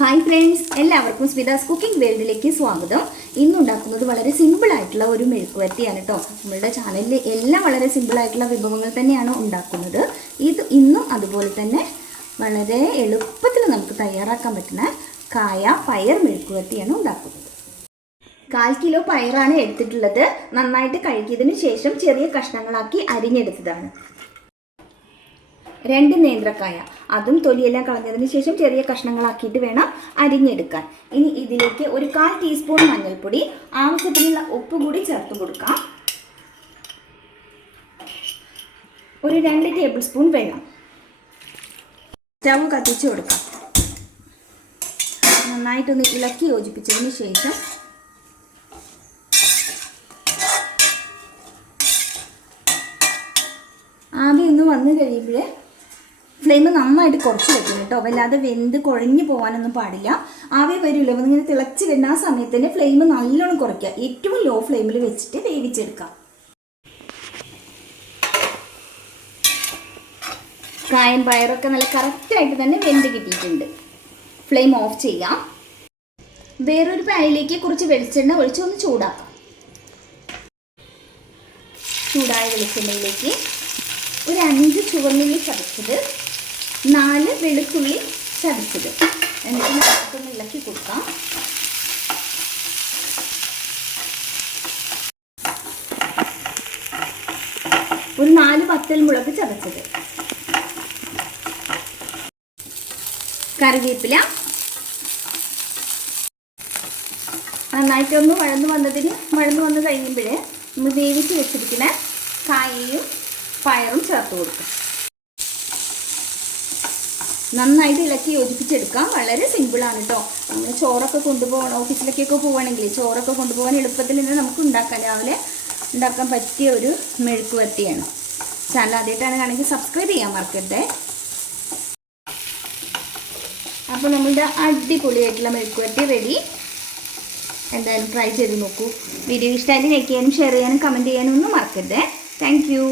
Hi friends, എല്ലാവർക്കും സ്മിതാസ് cooking വേൾഡിലേക്ക് സ്വാഗതം. ഇന്നുണ്ടാക്കുന്നത് വളരെ സിമ്പിളായിട്ടുള്ള ഒരു മെഴുക്കുവരട്ടിയാണ് കേട്ടോ. നമ്മളുടെ ചാനലിൽ എല്ലാം വളരെ സിമ്പിളായിട്ടുള്ള വിഭവങ്ങൾ തന്നെയാണ് ഉണ്ടാക്കുന്നത്. ഇന്നും അതുപോലെ തന്നെ വളരെ എളുപ്പത്തിൽ നമുക്ക് തയ്യാറാക്കാൻ പറ്റുന്ന പയർ മെഴുക്കുവരട്ടിയാണ് ഉണ്ടാക്കുന്നത്. 1/4 കിലോ പയറാണ് എടുത്തിട്ടുള്ളത്. നന്നായിട്ട് കഴുകിയതിന് ശേഷം ചെറിയ കഷ്ണങ്ങളാക്കി അരിഞ്ഞെടുത്തതാണ്. 2 നേന്ത്രക്കായ, അതും തൊലിയെല്ലാം കളഞ്ഞതിന് ശേഷം ചെറിയ കഷ്ണങ്ങളാക്കിയിട്ട് വേണം അരിഞ്ഞെടുക്കാൻ. ഇനി ഇതിലേക്ക് ഒരു 1/4 ടീസ്പൂൺ മഞ്ഞൾപ്പൊടി, ആവശ്യത്തിനുള്ള ഉപ്പ് കൂടി ചേർത്ത് കൊടുക്കാം. ഒരു 2 ടേബിൾ സ്പൂൺ വെള്ളം. സ്റ്റവ് കത്തിച്ച് കൊടുക്കാം. നന്നായിട്ടൊന്ന് ഇളക്കി യോജിപ്പിച്ചതിന് ശേഷം ആവി ഒന്ന് വന്നു കഴിയുമ്പോൾ ഫ്ലെയിം നന്നായിട്ട് കുറച്ച് വെക്കും കേട്ടോ. വല്ലാതെ വെന്ത് കുഴഞ്ഞു പോകാനൊന്നും പാടില്ല. ആവി വരില്ല, ഇങ്ങനെ തിളച്ച് വരുന്ന ആ സമയത്തിന് ഫ്ലെയിം നല്ലോണം കുറയ്ക്കുക. ഏറ്റവും ലോ ഫ്ലെയിമിൽ വെച്ചിട്ട് വേവിച്ചെടുക്കാം. കായം പയറൊക്കെ നല്ല കറക്റ്റായിട്ട് തന്നെ വെന്ത് കിട്ടിയിട്ടുണ്ട്. ഫ്ലെയിം ഓഫ് ചെയ്യാം. വേറൊരു പാനിലേക്ക് കുറച്ച് വെളിച്ചെണ്ണ ഒഴിച്ച് ഒന്ന് ചൂടാക്കാം. ചൂടായ വെളിച്ചെണ്ണയിലേക്ക് ഒരു 5 ചുവന്നുള്ളി ചതച്ചത്, 4 വെളുത്തുള്ളി ചതച്ചത്, എന്നിട്ട് നമുക്കൊന്ന് ഇളക്കി കൊടുക്കാം. ഒരു 4 വറ്റൽമുളക് ചതച്ചത്, കറിവേപ്പില. നന്നായിട്ടൊന്ന് വഴന്നു വന്ന് കഴിയുമ്പോൾ നമ്മൾ വേവിച്ച് വെച്ചിരിക്കുന്ന കായയും പയറും ചേർത്ത് കൊടുക്കും. നന്നായിട്ട് ഇളക്കി യോജിപ്പിച്ചെടുക്കാം. വളരെ സിമ്പിളാണ് കേട്ടോ. നമ്മൾ ചോറൊക്കെ കൊണ്ടുപോകണം, ഓഫീസിലേക്കൊക്കെ പോവുകയാണെങ്കിൽ ചോറൊക്കെ കൊണ്ടുപോകാൻ എളുപ്പത്തിൽ തന്നെ നമുക്ക് രാവിലെ ഉണ്ടാക്കാൻ പറ്റിയ ഒരു മെഴുക്കുവരട്ടിയാണ്. ചാനൽ ആദ്യമായിട്ടാണ് കാണുമെങ്കിൽ സബ്സ്ക്രൈബ് ചെയ്യാൻ മറക്കരുത്. അപ്പോൾ നമ്മളുടെ അടിപൊളിയായിട്ടുള്ള മെഴുക്കുവരട്ടി റെഡി. എന്തായാലും ട്രൈ ചെയ്ത് നോക്കൂ. വീഡിയോ ഇഷ്ടമായിട്ട് ലൈക്ക് ചെയ്യാനും ഷെയർ ചെയ്യാനും കമൻറ്റ് ചെയ്യാനും ഒന്നും മറക്കരുത്. Thank you.